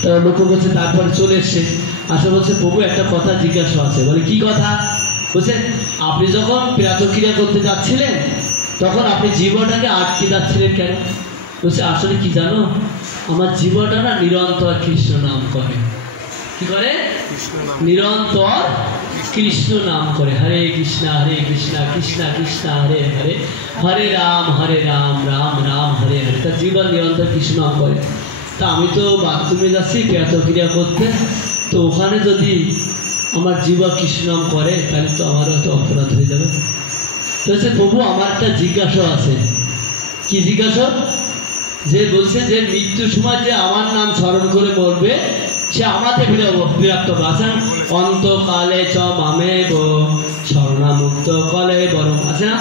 তারা লক্ষ্য করছে, তারপরে চলে এসছে, আসলে বলছে প্রভু একটা কথা জিজ্ঞাসা আছে। বলে কি কথা? বলছে আপনি যখন প্রাতঃক্রিয়া করতে যাচ্ছিলেন তখন আপনি জীবটাকে আটকে যাচ্ছিলেন কেন? বলছে আসলে কি জানো, আমার জীবটা না নিরন্তর কৃষ্ণ নাম করে। কি করে? নিরন্তর কৃষ্ণ নাম করে। হরে কৃষ্ণ কৃষ্ণ কৃষ্ণ হরে হরে, হরে রাম রাম রাম হরে হরে। তার জীবন নিরন্তর কৃষ্ণ নাম করে। তা আমি তো বাথরুমে যাচ্ছি প্রাতঃক্রিয়া করতে, তো ওখানে যদি আমার জীবা কৃষ্ণ নাম করে তাহলে তো আমারও হয়তো অপরাধ হয়ে যাবে। তো হচ্ছে প্রভু আমার একটা জিজ্ঞাসা আছে। কি জিজ্ঞাসা? যে বলছে যে মৃত্যুর সময় যে আমার নাম স্মরণ করে মরবে সে আমাতে বিরক্ত আছে। অন্তকালে চ মামে স্মরণামুক্ত কলে বরং আছে না,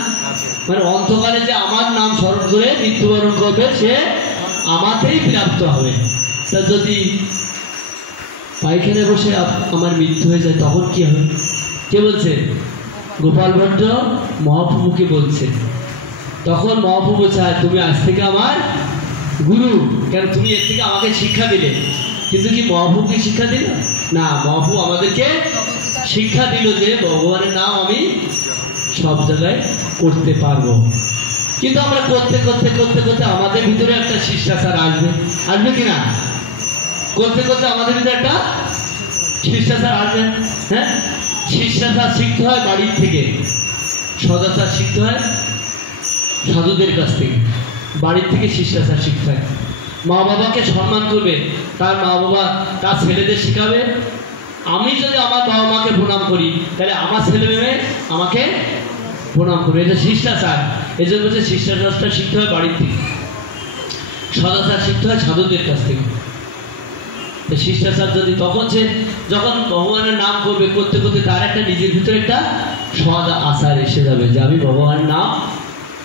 মানে অন্তকালে যে আমার নাম স্মরণ করে মৃত্যুবরণ করবে সে আমাতেই প্রাপ্ত হবে। তা যদি পায়খানায় বসে আমার মৃত্যু হয়ে যায় তখন কি হবে? কে বলছে? গোপাল ভট্ট মহাপ্রভুকে বলছে। তখন মহাপ্রভু বলছে তুমি আজ থেকে আমার গুরু, কেন তুমি এর থেকে আমাকে শিক্ষা দিলে। কিন্তু কি মহাপ্রভুকে শিক্ষা দিল না? মহাপ্রভু আমাদেরকে শিক্ষা দিল যে ভগবানের নাম আমি সব জায়গায় করতে পারবো। কিন্তু আমরা করতে করতে করতে করতে আমাদের ভিতরে একটা শিষ্টাচার আসবে, আসবে কিনা? করতে করতে আমাদের ভিতরে একটা শিষ্টাচার আসবে। হ্যাঁ, শিষ্টাচার শিখতে হয় বাড়ির থেকে, সদাচার শিখতে হয় সাধুদের কাছ থেকে, বাড়ির থেকে শিষ্টাচার শিখতে হয়। মা বাবাকে সম্মান করবে, তার মা বাবা তার ছেলেদের শেখাবে। আমি যদি আমার বাবা মাকে প্রণাম করি তাহলে আমার ছেলে মেয়ে আমাকে প্রণাম করবে। এটা শিষ্টাচার। এই জন্য বলছে শিষ্টাচারটা শিখতে হয় বাড়ির থেকে, সদাচার শিখতে হয় সাধুদের কাছ থেকে। শিষ্টাচার যদি তখন সে যখন ভগবানের নাম করবে করতে করতে তার একটা নিজের ভিতরে একটা সদ আচার এসে যাবে যে আমি ভগবানের নাম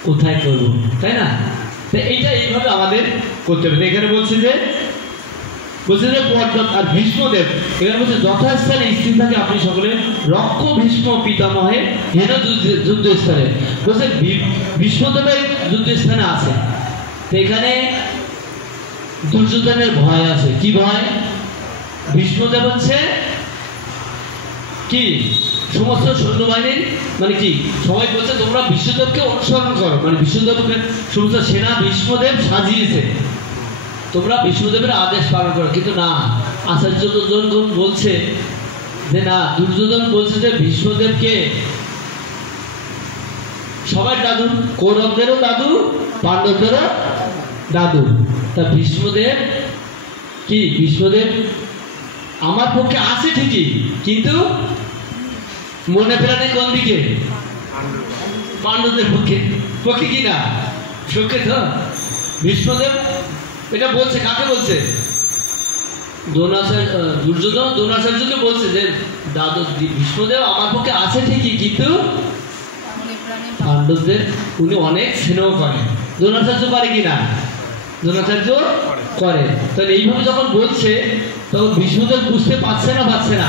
কোথায় করব, তাই না? তো এইটা এইভাবে আমাদের করতে হবে। এখানে বলছে যে আর ভীষ্মদেব, এখানে বলছে যথাস্থানে স্থির থাকে আপনি সকলে রক্ষ ভীষ্ম পিতামহে হেন যুদ্ধস্থানে। বলছে ভীষ্মদেবের যুদ্ধস্থানে আছে। তো এখানে দুর্যোধনের ভয় আছে। কি ভয়? ভীষ্মদেব হচ্ছে কি সমস্ত সৈন্যবাহিনীর মানে কি সবাই বলছে তোমরা বিষ্ণুদেবকে অনুসরণ করো, মানে বিষ্ণুদেবকে সমস্ত সেনা ভীষ্মদেব সাজিয়েছে, তোমরা বিষ্ণুদেবের আদেশ পালন করো। কিন্তু না, আচার্য দুর্যোধন বলছে যে না, দুর্যোধন বলছে যে ভীষ্মদেবকে সবাই দাদু, কৌরবদেরও দাদু, পাণ্ডবদেরও দাদু। তা ভীষ্মদেব কি, ভীষ্মদেব আমার পক্ষে আছে ঠিকই, কিন্তু মনে প্রাণে কোন দিকে? পাণ্ডবদের পক্ষে। পক্ষে কি না? পক্ষে তো ভীষ্মদেব এটা বলছে। কাকে বলছে? দুর্যোধন দ্রোণাচার্যকে বলছে যে দাদু ভীষ্মদেব আমার পক্ষে আছে ঠিকই, কিন্তু পাণ্ডবদের উনি অনেক স্নেহ করেন। দ্রোণাচার্য পারে কিনা? দ্রোণাচার্য করে। তাহলে এইভাবে যখন বলছে তখন বিষ্ণুদেব বুঝতে পারছে না? পাচ্ছে না?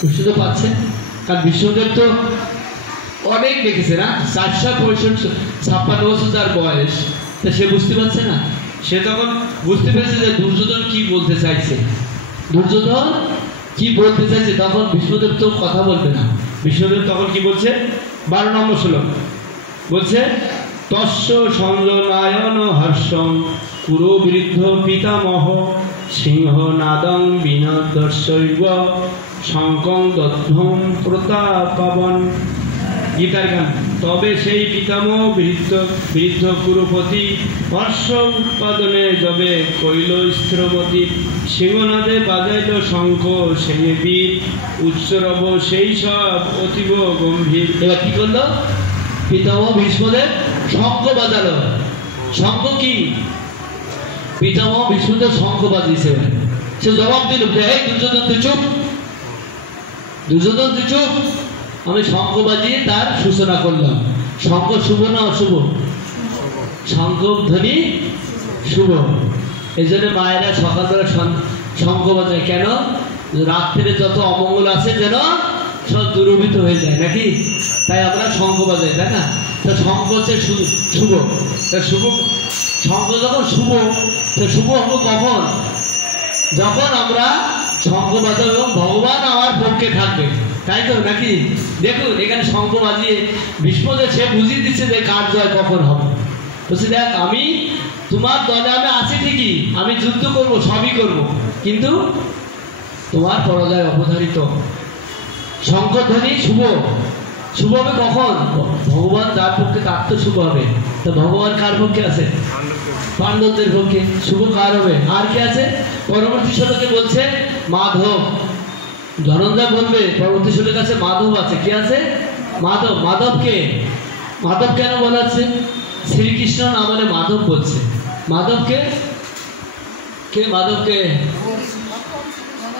বুঝতে পারছে, কারণ বিষ্ণুদেব তো অনেক দেখেছে না, 456 বছর তার বয়স। তা সে বুঝতে পারছে না? সে তখন বুঝতে পেরেছে যে দুর্যোধন কি বলতে চাইছে, দুর্যোধন কি বলতে চাইছে। তখন বিষ্ণুদেব তো কথা বলবে না। বিষ্ণুদেব তখন কি বলছে? 12 নম্বর শ্লোক বলছে তস্য সঞ্জনায়ন হর্ষং কুরু বৃদ্ধ পিতামহ সিংহ নাদং বিনদর্শৈব শঙ্কং দদ্ধং প্রতাপবন। গীতার গান। তবে সেই পিতামহ বৃদ্ধ কুরুপতি হর্ষ উৎপাদনে যবে কৈল স্থিরমতি সিংহনাদে বাজাইল শঙ্খ সেই বীর উচ্চরব সেই সব অতীব গম্ভীর। এবার কি করলো? পিতামহ ভীষ্মদেব শঙ্খ বাজালো। শঙ্খ কি? পিতামহ ভীষ্মদেব শঙ্খ বাজিয়েছে। সে জবাব দিল, এই দুর্যোধন তুই চুপ, দুর্যোধন তুই চুপ, আমি শঙ্খ বাজিয়ে তার সূচনা করলাম। শঙ্খ শুভ না অশুভ? শঙ্খ ধ্বনি শুভ। এই জন্য মায়েরা সকালবেলা শঙ্খ বাজায়। কেন? রাত্রে যত অমঙ্গল আছে যেন সব দূরীভূত হয়ে যায় নাকি, তাই আমরা শঙ্খ বাজাই, তাই না? তা শঙ্খ হচ্ছে শুভ। তা শুভ শঙ্খ যখন শুভ, তো শুভ হবো কখন? যখন আমরা শঙ্খ বাজাবো এবং ভগবান আমার পক্ষে থাকবে, তাই তো নাকি? দেখুন এখানে শঙ্খ বাজিয়ে ভীষ্মদের সে বুঝিয়ে দিচ্ছে যে কার জয় কখন হবে। বলছে দেখ আমি তোমার দলে আমি আছি ঠিকই, আমি যুদ্ধ করব, সবই করব, কিন্তু তোমার পরাজয় অবধারিত। শঙ্খধ্বনি শুভ, শুভ হবে কখন? ভগবান যার পক্ষে তার তো শুভ হবে। তো ভগবান কার পক্ষে আছে? পাণ্ডবদের পক্ষে। শুভ কার হবে? আর কে আছে? পরবর্তী শ্লোকে বলছে মাধব। ধনঞ্জা বলবে পরবর্তী শ্লোকের কাছে মাধব আছে। কে আছে? মাধব। মাধবকে, মাধব কেন বলা হচ্ছে? শ্রীকৃষ্ণ না বলে মাধব বলছে। মাধবকে কে? মাধবকে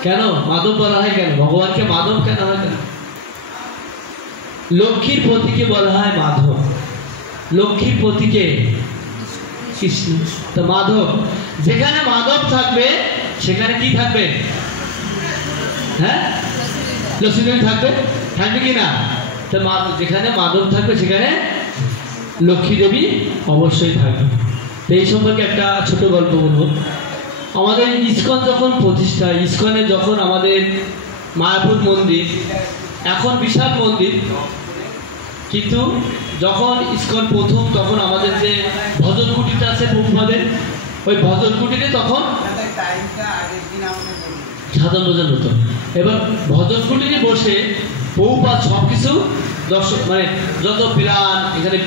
কেন মাধব বলা হয়? কেন ভগবানকে মাধব কেন হয়? কেন? লক্ষ্মীর পতিকে বলা হয় মাধব। লক্ষ্মীর পতিকে কৃষ্ণ। তো মাধব, যেখানে মাধব থাকবে সেখানে কি থাকবে? হ্যাঁ, লক্ষ্মী থাকবে। থাকবে কি না? তো যেখানে মাধব থাকবে সেখানে লক্ষ্মী দেবী অবশ্যই থাকবে। তো এই সম্পর্কে একটা ছোট গল্প বলবো। আমাদের ইস্কন যখন প্রতিষ্ঠা, ইস্কনে যখন আমাদের মায়াপুর মন্দির এখন বিশাল মন্দির, কিন্তু যখন ইস্কন প্রথম তখন আমাদের যে ভজন কুটিরটা আছে প্রভুপাদের, ওই ভজন কুটিরে তখন সাধন ভোজন হতো। এবার ভজন কুটিরে বসে প্রভুপাদ সব কিছু দর্শক মানে যত প্রাণ, এখানে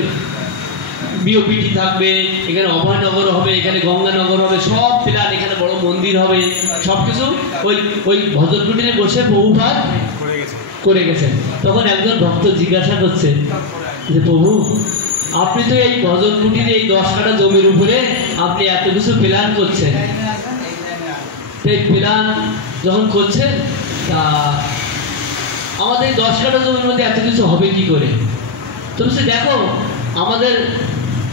বিওপিটি থাকবে, এখানে অভয়নগর হবে, এখানে গঙ্গানগর হবে, সব প্রাণ, এখানে বড় মন্দির হবে, সব কিছু ওই ওই ভজন কুটিরে বসে প্রভুপাদ করে গেছেন। তখন একজন ভক্ত জিজ্ঞাসা করছে যে প্রভু আপনি তো এই ভজন কুটিরে এই 10 কাঠা জমির উপরে আপনি এত কিছু প্ল্যান করছেন, এই প্ল্যান যখন করছেন তা আমাদের 10 কাঠা জমির মধ্যে এত কিছু হবে কি করে? তো বলছে দেখো আমাদের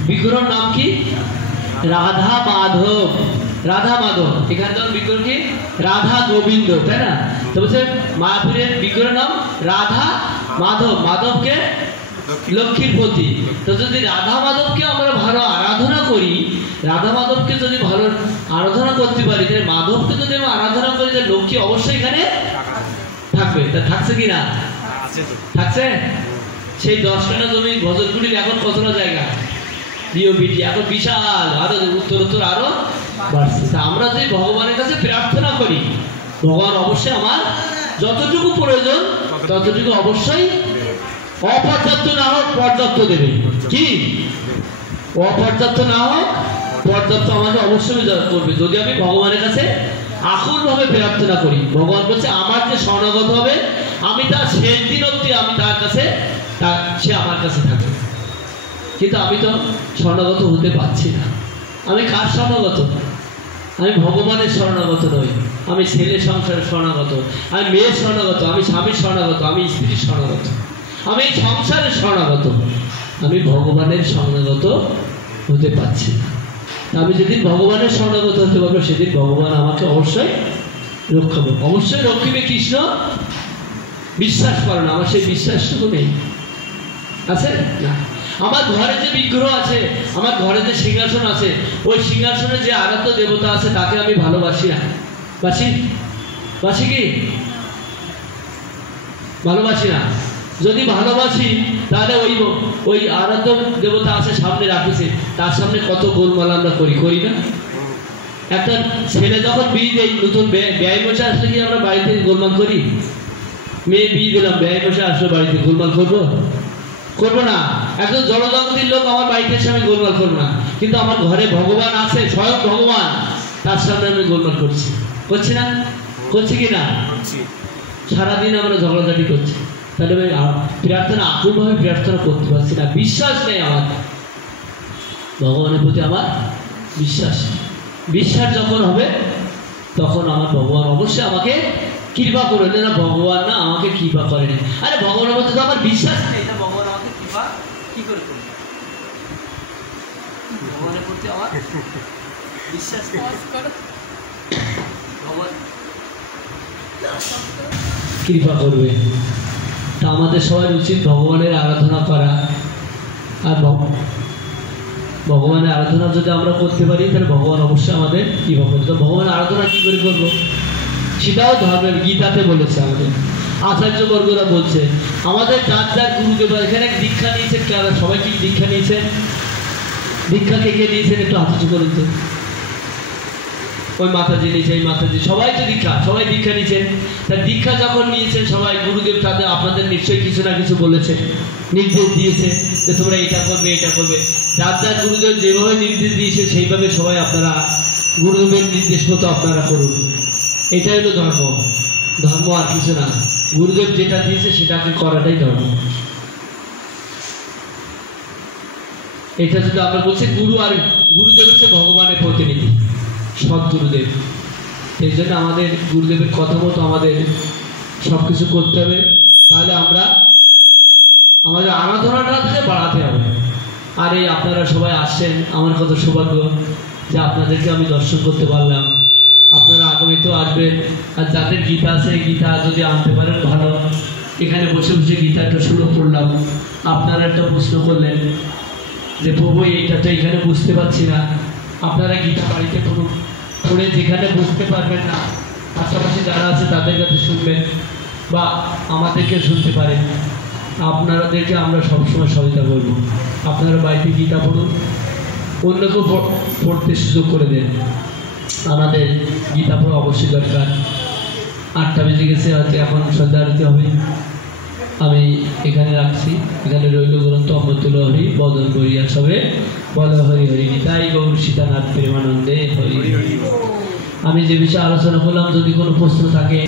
বিগ্রহের নাম কি? রাধা মাধব। রাধা মাধব। এখানে তো বিগ্রহ কি? রাধা গোবিন্দ, তাই না? তো বলছে মায়াপুরের বিগ্রহের নাম রাধা মাধব। মাধবকে লক্ষ্মীর পতি। তো যদি রাধা মাধবকে আমরা ভালো আরাধনা করি, রাধা মাধবকে যদি ভালো আরাধনা করতে পারি, তাহলে মাধবকে যদি আমরা আরাধনা করি, তাহলে লক্ষ্মী অবশ্যই এখানে থাকবে। তা থাকছে কি না? থাকছে। সেই 10 কাঠা জমি ভজন কুটির এখন কতটা জায়গা বিওপিটি এখন বিশাল, আরো উত্তরোত্তর আরো বাড়ছে। তা আমরা যদি ভগবানের কাছে প্রার্থনা করি, ভগবান অবশ্যই আমার যতটুকু প্রয়োজন ততটুকু অবশ্যই অপর্যাপ্ত না হোক পর্যাপ্ত দেবে। কি? অপর্যাপ্ত না হোক পর্যাপ্ত আমাকে অবশ্যই করবে যদি আমি ভগবানের কাছে আকুল ভাবে প্রার্থনা করি। ভগবান বলছে আমার যে শরণাগত হবে আমি তার শেষ দিন অবধি আমি তার কাছে, সে আমার কাছে থাকবে। কিন্তু আমি তো শরণাগত হতে পারছি না। আমি কার শরণাগত? আমি ভগবানের শরণাগত নই। আমি ছেলে সংসারের শরণাগত, আমি মেয়ের শরণাগত, আমি স্বামীর শরণাগত, আমি স্ত্রীর শরণাগত, আমি এই সংসারের শরণাগত। আমি ভগবানের শরণাগত হতে পারছি না। আমি যেদিন ভগবানের শরণাগত হতে পারবো সেদিন ভগবান আমাকে অবশ্যই রক্ষা করবে। অবশ্যই রক্ষিবে কৃষ্ণ। বিশ্বাস করো না? আমার সেই বিশ্বাসটুকু নেই। আছে না? আমার ঘরে যে বিগ্রহ আছে, আমার ঘরে যে সিংহাসন আছে, ওই সিংহাসনে যে আরাধ্য দেবতা আছে তাকে আমি ভালোবাসি না? বাসি? বাসি কি? ভালোবাসি না। যদি ভালোবাসি তাহলে ওই ওই আরাধ্য দেবতা আছে সামনে রাখেছে, তার সামনে কত গোলমাল আমরা করি, করি না? একটা ছেলে যখন বিয়ে দেয়, নতুন ব্যয় বসে আসলে কি আমরা বাড়িতে গোলমাল করি? মেয়ে বিয়ে দিলাম, ব্যয় বসে আসলে বাড়িতে গোলমাল করবো? করবো না। একজন জড়জগতের লোক আমার বাড়িতে এসে আমি গোলমাল করবো না। কিন্তু আমার ঘরে ভগবান আছে, স্বয়ং ভগবান, তার সামনে আমি গোলমাল করছি। করছি না? করছি কি না? সারাদিন আমরা ঝগড়াঝাটি করছি। তাহলে প্রার্থনা আকুলভাবে প্রার্থনা করতে পারছি না। বিশ্বাস নেই আমার ভগবানের প্রতি, আমার বিশ্বাস। বিশ্বাস যখন হবে তখন আমার ভগবান অবশ্যই আমাকে কৃপা করবে। না ভগবান না আমাকে কৃপা করেনি। আরে ভগবানের প্রতি তো আমার বিশ্বাস নেই, ভগবান আমাকে কৃপা কি করে করবে? ভগবানের প্রতি আমার বিশ্বাস নেই। ভগবান কৃপা করবে। তা আমাদের সবাই উচিত ভগবানের আরাধনা করা। আর ভগবানের আরাধনা যদি আমরা করতে পারি তাহলে ভগবান অবশ্যই আমাদের কী করবে। তো ভগবানের আরাধনা কী করে করবো সেটাও ধর্মের গীতাতে বলেছে। আমাদের আচার্যবর্গরা বলছে আমাদের যার যার গুরুদেব এখানে দীক্ষা নিয়েছেন, সবাই কি দীক্ষা নিয়েছেন? দীক্ষা কে কে নিয়েছেন একটু হাত উঁচু করুন তো। ওই মাতাজি নিয়েছে, এই মাতাজি, সবাই তো দীক্ষা, সবাই দীক্ষা নিয়েছেন। তা দীক্ষা যখন নিয়েছেন সবাই, গুরুদেব তাদের আপনাদের নিশ্চয়ই কিছু না কিছু বলেছে, নির্দেশ দিয়েছে যে তোমরা এটা করবে এটা করবে। যার যার গুরুদেব যেভাবে নির্দেশ দিয়েছে সেইভাবে সবাই আপনারা গুরুদেবের নির্দেশ মতো আপনারা করুন। এটাই হলো ধর্ম। ধর্ম আর কিছু না, গুরুদেব যেটা দিয়েছে সেটাকে করাটাই ধর্ম। এটা যদি আমরা বলছি গুরু, আর গুরুদেব হচ্ছে ভগবানের প্রতিনিধি, সদ্গুরুদেব। সেই জন্য আমাদের গুরুদেবের কথা মতো আমাদের সব কিছু করতে হবে। তাহলে আমরা আমাদের আরাধনাটাকে বাড়াতে হবে। আর এই আপনারা সবাই আসছেন, আমার কত সৌভাগ্য যে আপনাদেরকে আমি দর্শন করতে পারলাম। আপনারা আগামীতেও আসবেন। আর যাদের গীতা আছে গীতা যদি আনতে পারেন ভালো। এখানে বসে বসে গীতা একটা শুরু করলাম, আপনারা একটা প্রশ্ন করলেন যে প্রভু এইটা তো এখানে বুঝতে পারছি না। আপনারা গীতা বাড়িতে পড়ুন, পড়ে যেখানে বুঝতে পারবেন না পাশাপাশি যারা আছে তাদের কাছে শুনবেন বা আমাদেরকে শুনতে পারেন। আপনাদেরকে আমরা সবসময় সহায়তা করব। আপনারা বাড়িতে গীতা পড়ুন, অন্যকেও পড়তে সুযোগ করে দেন। আমাদের গীতা পড়া অবশ্যই দরকার। 8টা বেজে গেছে, হয়তো এখন সন্ধ্যা আরতি হবে। আমি এখানে রাখছি। এখানে রইল গ্রন্থ অমৃতুল হরি বদন করিয়া সবে বল হরি হরি নিতাই গৌর সীতানাথ প্রেমানন্দে হরি। আমি যে বিষয়ে আলোচনা করলাম, যদি কোনো প্রশ্ন থাকে